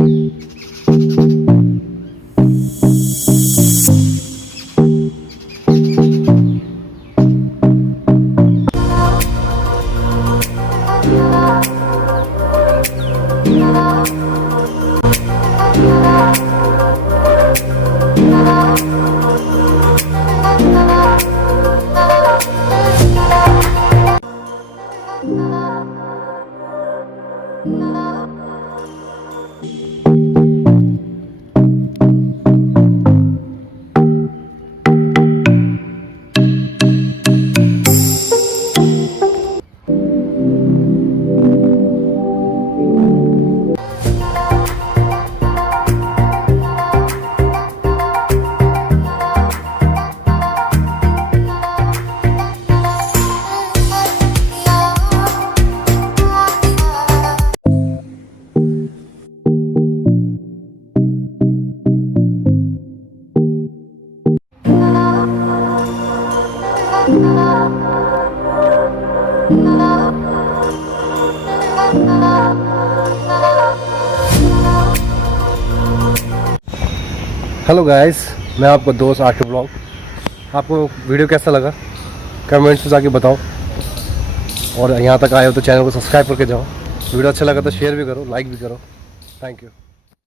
Hello guys, मैं आपका दोस्त आके ब्लॉग। आपको वीडियो कैसा लगा कमेंट्स में जाके बताओ, और यहाँ तक आए हो तो चैनल को सब्सक्राइब करके जाओ। वीडियो अच्छा लगा तो शेयर भी करो, लाइक भी करो। Thank you.